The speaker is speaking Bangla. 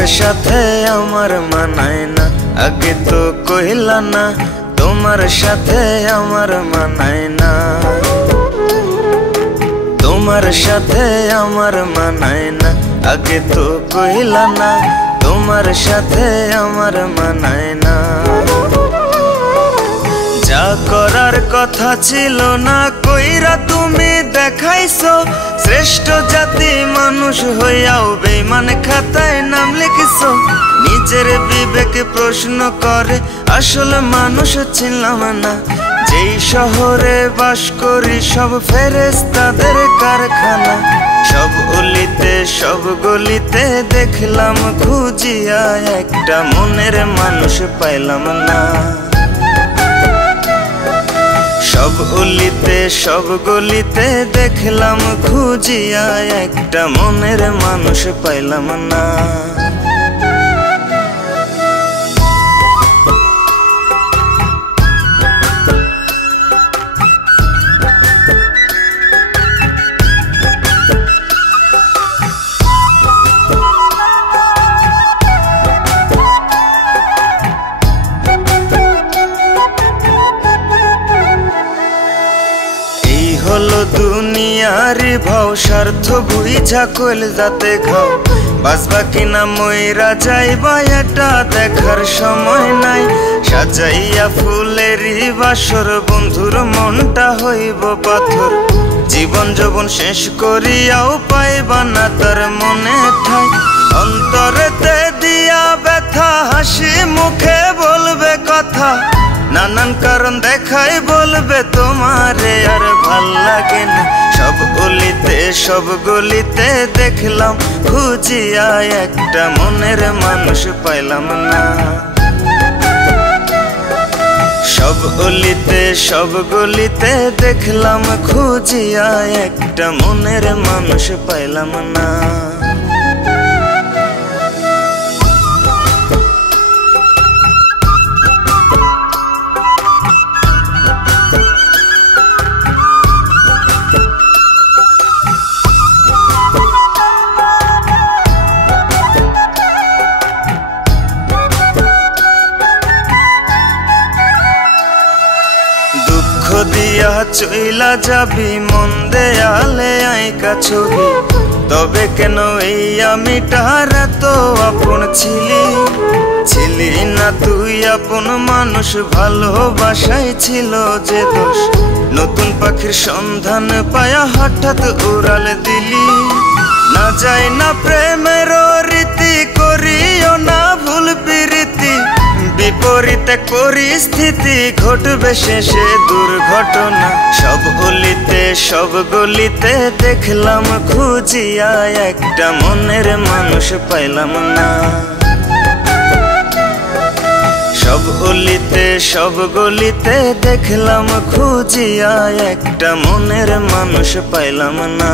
তোমার সাথে আমার মানায় না, আগে তো কইলা না। তোমার সাথে আমার মানায় না, তোমার সাথে আমার মানায় না, আগে তো কইলা না। তোমার সাথে আমার মানায় না। যা করার কথা ছিল না কইরা তুমি দেখাইছো, শ্রেষ্ঠ জাতি মানুষ হইয়াও বেঈমান খাতায় নাম লিখছো। নিজের বিবেকে প্রশ্ন করে আসলে মানুষ ছিলাম না। যেই শহরে বাস করি সব ফেরেশতাদের কারখানা। সব অলিতে সব গলিতে দেখলাম খুঁজিয়া, একটা মনের মানুষ পাইলাম না। সব অলিতে সব গলিতে দেখলাম খুঁজিয়া, একটা মনের মানুষ পাইলাম না। হলো দুনিয়ার ভাও, স্বার্থ বুঝা কইল যাতে খাও। বাঁচবা কিনা মইরা যাইবা এটা দেখার সময় নাই। সাজাইয়া ফুলেরই বাসর বন্ধুর মনটা হইব পাথর। জীবন যৌবন শেষ করিয়াও পাইবা না তার মনে ঠাই। অন্তরেতে দিয়া ব্যথা, হাসি মুখে বলবে কথা। নানান কারণ দেখাই বলবে তোমারে আর ভাল লাগে না। সব অলিতে সব গলিতে দেখলাম খুঁজিয়া, একটা মনের মানুষ পাইলাম না। সব অলিতে সব গলিতে দেখলাম খুঁজিয়া, একটা মনের মানুষ পাইলাম না। দিয়া চইলা যাবি মন দেয়ালে আইকা ছবি। তবে কেন এই আমিটার এত আপন ছিলি? ছিলি না তুই আপন মানুষ, ভালোবাসায় ছিল যে দোষ। নতুন পাখির সন্ধান পায়া হঠাৎ উড়াল দিলি। না যায় না প্রেমের রীতি, করিও না ভুল প্রীতি। বিপরীতে পরিস্থিতি ঘটবে শেষে দুর্ঘটনা। সব অলিতে সব গলিতে দেখলাম খুঁজিয়া, একটা মনের মানুষ পাইলাম না। সব অলিতে সব গলিতে দেখলাম খুঁজিয়া, একটা মনের মানুষ পাইলাম না।